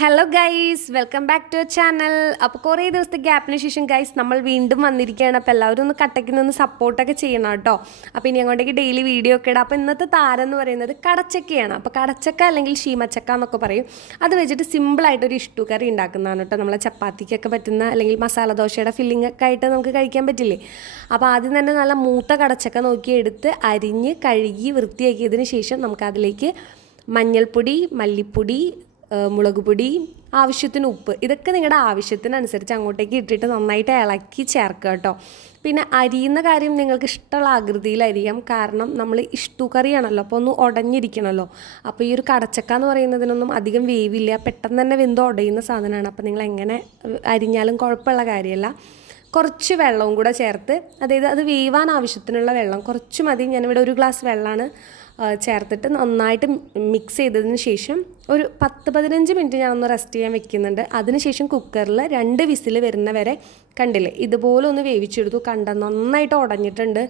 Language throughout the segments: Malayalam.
Hello guys, welcome back to channel. അപ്പോൾ കുറേ ദിവസത്തെ ഗ്യാപ്പിന് ശേഷം ഗൈസ് നമ്മൾ വീണ്ടും വന്നിരിക്കുകയാണ്. അപ്പോൾ എല്ലാവരും ഒന്ന് കട്ടയ്ക്ക് നിന്ന് സപ്പോർട്ടൊക്കെ ചെയ്യണം കേട്ടോ. അപ്പോൾ ഇനി അങ്ങോട്ടേക്ക് ഡെയിലി വീഡിയോ ഒക്കെ ഇടാം. അപ്പോൾ ഇന്നത്തെ താരം എന്ന് പറയുന്നത് കടച്ചക്കയാണ്. അപ്പോൾ കടച്ചക്ക അല്ലെങ്കിൽ ഷീമച്ചക്ക എന്നൊക്കെ പറയും. അത് വെച്ചിട്ട് സിമ്പിളായിട്ടൊരു ഇഷ്ടു കറി ഉണ്ടാക്കുന്നതാണ് കേട്ടോ. നമ്മളെ ചപ്പാത്തിക്കൊക്കെ പറ്റുന്ന അല്ലെങ്കിൽ മസാല ദോശയുടെ ഫില്ലിംഗ് ഒക്കെ ആയിട്ട് നമുക്ക് കഴിക്കാൻ പറ്റില്ലേ. അപ്പോൾ ആദ്യം തന്നെ നല്ല മൂത്ത കടച്ചക്ക നോക്കി എടുത്ത് അരിഞ്ഞ് കഴുകി വൃത്തിയാക്കിയതിന് ശേഷം നമുക്കതിലേക്ക് മഞ്ഞൾപ്പൊടി, മല്ലിപ്പൊടി, മുളക് പൊടി, ആവശ്യത്തിന് ഉപ്പ്, ഇതൊക്കെ നിങ്ങളുടെ ആവശ്യത്തിനനുസരിച്ച് അങ്ങോട്ടേക്ക് ഇട്ടിട്ട് നന്നായിട്ട് ഇളക്കി ചേർക്കുക കേട്ടോ. പിന്നെ അരിയുന്ന കാര്യം നിങ്ങൾക്ക് ഇഷ്ടമുള്ള ആകൃതിയിൽ അരിയാം. കാരണം നമ്മൾ ഇഷ്ടു കറിയാണല്ലോ, അപ്പോൾ ഒന്ന് ഉടഞ്ഞിരിക്കണമല്ലോ. അപ്പോൾ ഈ ഒരു കടച്ചക്ക എന്ന് പറയുന്നതിനൊന്നും അധികം വേവില്ല, പെട്ടെന്ന് തന്നെ വെന്ത് ഉടയുന്ന സാധനമാണ്. അപ്പോൾ നിങ്ങൾ എങ്ങനെ അരിഞ്ഞാലും കുഴപ്പമുള്ള കാര്യമല്ല. കുറച്ച് വെള്ളവും കൂടെ ചേർത്ത്, അതായത് അത് വേവാൻ ആവശ്യത്തിനുള്ള വെള്ളം കുറച്ച് മതി. ഞാനിവിടെ ഒരു ഗ്ലാസ് വെള്ളമാണ് ചേർത്തിട്ട് നന്നായിട്ട് മിക്സ് ചെയ്തതിന് ശേഷം ഒരു 10-15 മിനിറ്റ് ഞാനൊന്ന് റെസ്റ്റ് ചെയ്യാൻ വെക്കുന്നുണ്ട്. അതിനുശേഷം കുക്കറിൽ 2 വിസിൽ വരുന്ന വരെ കണ്ടില്ലേ ഇതുപോലെ ഒന്ന് വേവിച്ചെടുത്തു. നന്നായിട്ട് ഉടഞ്ഞിട്ടുണ്ട്.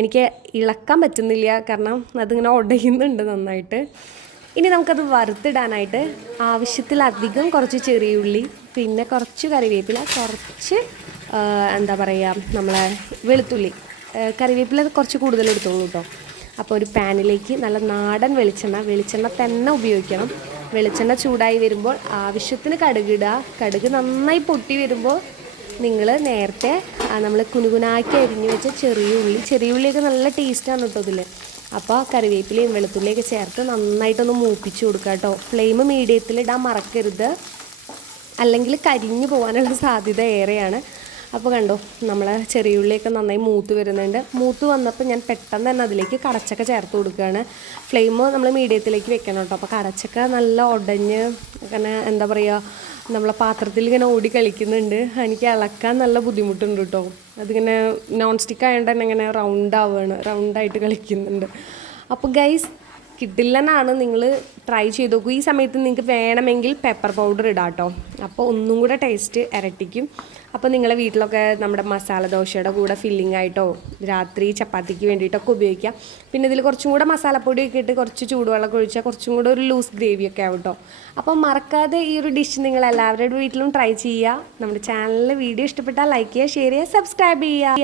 എനിക്ക് ഇളക്കാൻ പറ്റുന്നില്ല, കാരണം അതിങ്ങനെ ഉടയുന്നുണ്ട് നന്നായിട്ട്. ഇനി നമുക്കത് വറുത്തിടാനായിട്ട് ആവശ്യത്തിലധികം കുറച്ച് ചെറിയ ഉള്ളി, പിന്നെ കുറച്ച് കറിവേപ്പില, കുറച്ച് എന്താ പറയുക നമ്മളെ വെളുത്തുള്ളി, കറിവേപ്പില കുറച്ച് കൂടുതൽ എടുത്തോളൂ കേട്ടോ. അപ്പോൾ ഒരു പാനിലേക്ക് നല്ല നാടൻ വെളിച്ചെണ്ണ തന്നെ ഉപയോഗിക്കണം. വെളിച്ചെണ്ണ ചൂടായി വരുമ്പോൾ ആവശ്യത്തിന് കടുകിടുക. കടുക് നന്നായി പൊട്ടി വരുമ്പോൾ നിങ്ങൾ നേരത്തെ നമ്മൾ കുനുകുനാക്കി അരിഞ്ഞ് വെച്ച ചെറിയ ഉള്ളിയൊക്കെ നല്ല ടേസ്റ്റാണ് കേട്ടോ ഇതിൽ. അപ്പോൾ കറിവേപ്പിലയും വെളുത്തുള്ളിയൊക്കെ ചേർത്ത് നന്നായിട്ടൊന്ന് മൂപ്പിച്ച് കൊടുക്കുക കേട്ടോ. ഫ്ലെയിം മീഡിയത്തിലിടാൻ മറക്കരുത്, അല്ലെങ്കിൽ കരിഞ്ഞു പോകാനുള്ള സാധ്യത ഏറെയാണ്. അപ്പോൾ കണ്ടോ, നമ്മൾ ചെറിയ ഉള്ളിയൊക്കെ നന്നായി മൂത്ത് വരുന്നുണ്ട്. മൂത്ത് വന്നപ്പോൾ ഞാൻ പെട്ടെന്ന് തന്നെ അതിലേക്ക് കടച്ചക്ക ചേർത്ത് കൊടുക്കുകയാണ്. ഫ്ലെയിം നമ്മൾ മീഡിയത്തിലേക്ക് വെക്കണം കേട്ടോ. അപ്പോൾ കടച്ചക്ക നല്ല ഉടഞ്ഞ് അങ്ങനെ എന്താ പറയുക, നമ്മളെ പാത്രത്തിൽ ഇങ്ങനെ ഓടി കളിക്കുന്നുണ്ട്. എനിക്ക് ഇളക്കാൻ നല്ല ബുദ്ധിമുട്ടുണ്ട് കേട്ടോ. അതിങ്ങനെ നോൺ സ്റ്റിക്ക് ആയതുകൊണ്ട് തന്നെ ഇങ്ങനെ റൗണ്ടായിട്ട് കളിക്കുന്നുണ്ട്. അപ്പോൾ ഗൈസ്, കിട്ടില്ലെന്നാണ്, നിങ്ങൾ ട്രൈ ചെയ്ത് നോക്കൂ. ഈ സമയത്ത് നിങ്ങൾക്ക് വേണമെങ്കിൽ പെപ്പർ പൗഡർ ഇടാം കേട്ടോ. അപ്പോൾ ഒന്നും കൂടെ ടേസ്റ്റ് ഇരട്ടിക്കും. അപ്പോൾ നിങ്ങളെ വീട്ടിലൊക്കെ നമ്മുടെ മസാല ദോശയുടെ കൂടെ ഫില്ലിംഗ് ആയിട്ടോ രാത്രി ചപ്പാത്തിക്ക് വേണ്ടിയിട്ടൊക്കെ ഉപയോഗിക്കാം. പിന്നെ ഇതിൽ കുറച്ചും കൂടെ മസാലപ്പൊടിയൊക്കെ ഇട്ട് കുറച്ച് ചൂടുവെള്ളം ഒഴിച്ചാൽ കുറച്ചും കൂടെ ഒരു ലൂസ് ഗ്രേവിയൊക്കെ ആവും കേട്ടോ. അപ്പോൾ മറക്കാതെ ഈ ഒരു ഡിഷ് നിങ്ങൾ എല്ലാവരുടെ വീട്ടിലും ട്രൈ ചെയ്യുക. നമ്മുടെ ചാനലിൽ വീഡിയോ ഇഷ്ടപ്പെട്ടാൽ ലൈക്ക് ചെയ്യുക, ഷെയർ ചെയ്യുക, സബ്സ്ക്രൈബ് ചെയ്യുക.